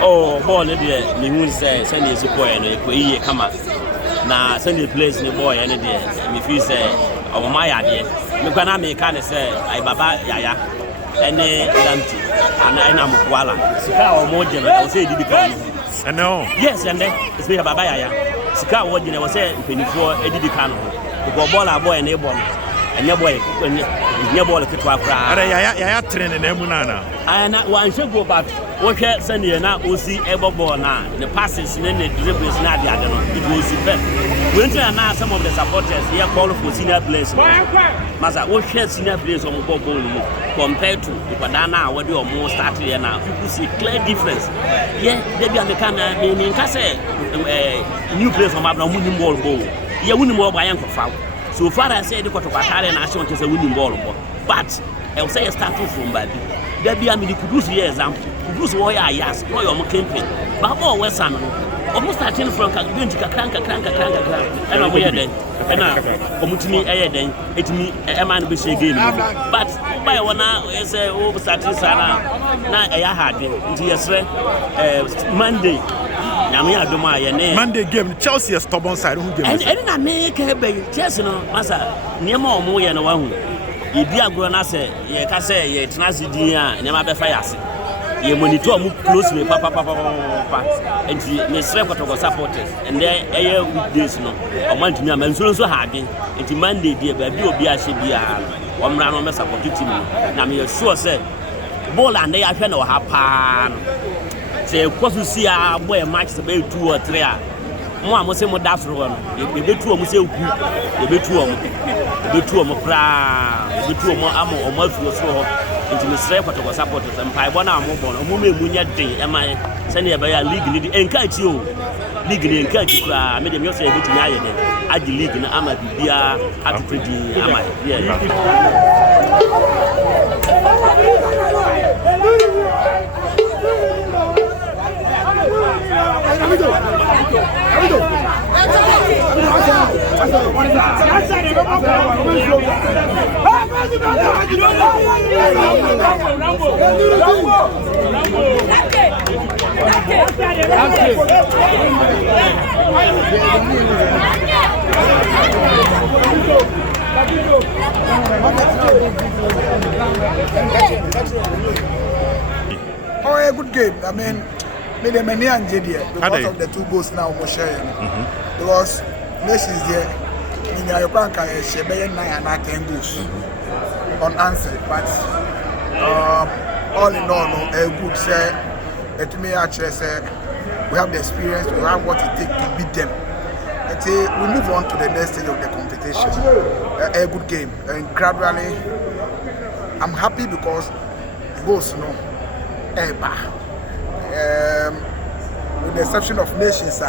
Oh, ball it there. Me who say send you support and you come up. Now send you place the boy and there. Me feel say our my idea. Me gonna make kind of say I baba yaya. Any lanti and I'm Kuala. Sika or more general say did become. I know. Yes, and then it's me baba yaya. Sika or general was say 24 Eddie Becano. Because ball a boy and a boy. And your boy, when your ball to cry. I training them. And one should go back. What can send you now? We'll see ever born now. The passes and then the dribbles not the other. It was better. When now some of the supporters here call for senior players. Masa, what share senior players on football compared to the Padana, what you are more started here now? You could see clear difference. Yeah, they be on the camera. In Casse, new players from Abra winning ball. Yeah, winning more by Uncle Foul. So far as I said, the Cotopaca and Ashon is a winning ball. But I will say a starting from Baby. There be a mini Kudus example. Kudus warrior, yes, no, you're more camping. But more West Ham, almost starting from Cranka, and I'm here then. And now, Omutini, then, it me a man be again. But by one now is a over starting Sana. Now I had it. Monday. Monday game, Chelsea is stubborn side. And I make a baby, Chelsea, no, Massa, near more than one. You be a grown ass, ye can say, ye Tanazi Dia, never be fires. You monitor move closely, papa, and she may sleep with our supporters. And there, a weekdays, no, or want me, I'm so hard. It's Monday, dear, baby, will be a ship, one round on my support to me. Now, me sure say, ball and they are kind of happen. Say, of course, you see a boy match about 2 or 3. Moi, must say, more that's wrong. You be 2 must say, you be 2 more proud, you be 2 more ammo or more for so. Into the strap of our supporters and 5 1 hour mobile, a woman when you're day, am I sending by a league encourage you? Legally encourage you, made them say, which I did. I the league and I'm a beer, I'm pretty, am I? Yeah. Oh, a good game. I mean, many and JD because of the 2 goals now we're sharing. Because Nations there, in your bank, I share 9 and 10 goals unanswered. But all in all, a good say. Let me actually say we have the experience, we have what it takes to beat them. We move on to the next stage of the competition. A good game, and gradually, I'm happy because goals, with the exception of Nations,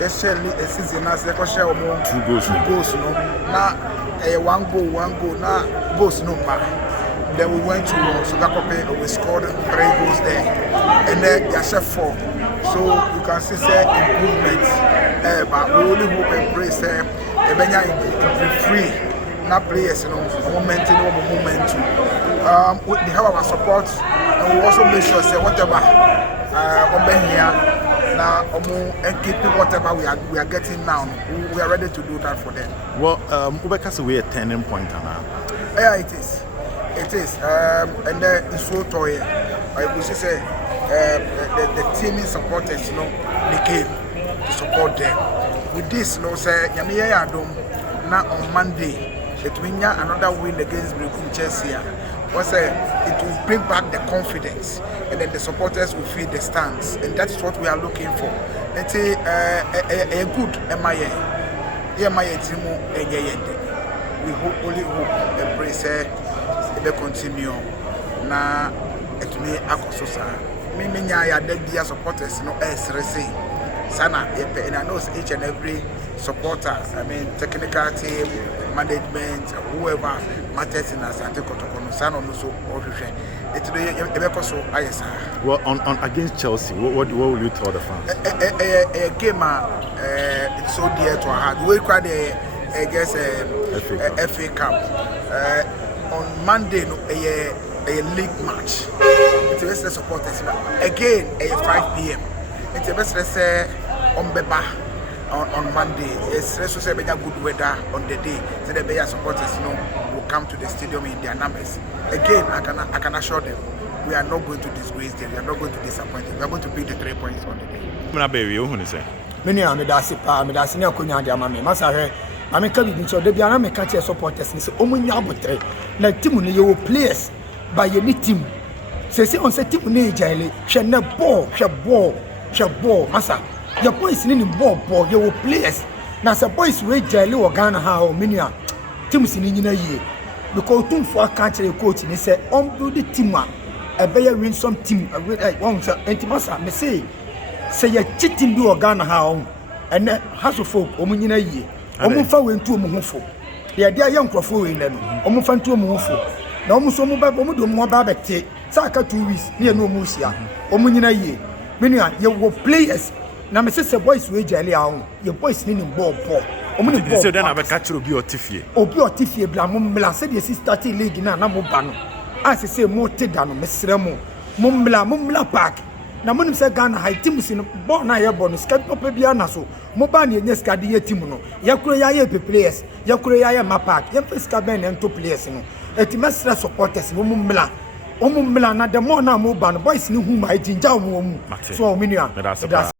especially a season as they share 2 goals, now 1 goal, now goals no matter. Then we went to Sugakope and we scored 3 goals there, and then Yasha 4. So you can see improvements, but we only hope and pray say Ebenya be free. Now players, momentum. We have our support, and we also make sure say whatever here now and keeping whatever we are getting now, we are ready to do that for them. Well, Ubeka's we a turning point now. Yeah, it is. And it's so toy. I would say the team supporters, they came to support them. With this, say Yamiya Adom now on Monday. It will another win against Chelsea. It will bring back the confidence, and then the supporters will feel the stands, and that's what we are looking for. Let's say a good MIA team. We only hope embrace it continue. Now it may akososa. Me ya supporters Sana and I know each and every supporter, I mean technical team, management, whoever matters in Asante Kotoko, Sana also well, on against Chelsea, what will you tell the fans? A game it's so dear to our heart. We cried FA Cup on Monday, a league match. It's a best supporters. Again, at 5 p.m. It's a best on Beba on Monday. It's also say good weather on the day. So the Bayer supporters will come to the stadium in their numbers. Again, I can assure them we are not going to disgrace them. We are not going to disappoint them. We are going to pick the 3 points on the day. Mna baby, you say? Many are medasi ne akonya de amame masa hwe ame ka bibi nso de bia na me ka che supporters ni se omunya abotre na team no ye players by ye ni team se on se team no ejale hwe na ball masa your boys ni ball ye players na se boys we ejale wo Ghana ha o menia team si ni nyina yie because team for ka chere coach ni se on build the team a ebe ye win some team won say entimasa me say ye cheating bi Ghana ha on and has of folk omunyina yie omfa wentu omuhufo ye dia ye nkrofo we na no omfa ntu omuhufo na omuso omuba omudo mo ba bete saka 2 weeks ne no omusia omunyina yie menua ye wo players na me say boys we jale a on ye boys ni ball omuni ball so then abeka chiro bi otifie bla mo mla say the starting league na mo ba no as say mo teda no mesre mo mla park na monim se Ghana high team si no ball na ye ball no ska papa bia na so mo ba na enye ska de ye team no ye kuro ya ye players ye kuro ya ye mapak ye fiska ben en to players no etimesra supporters mo mla na the more na mo ba no boys ni hu ma jinja mo mu so o menua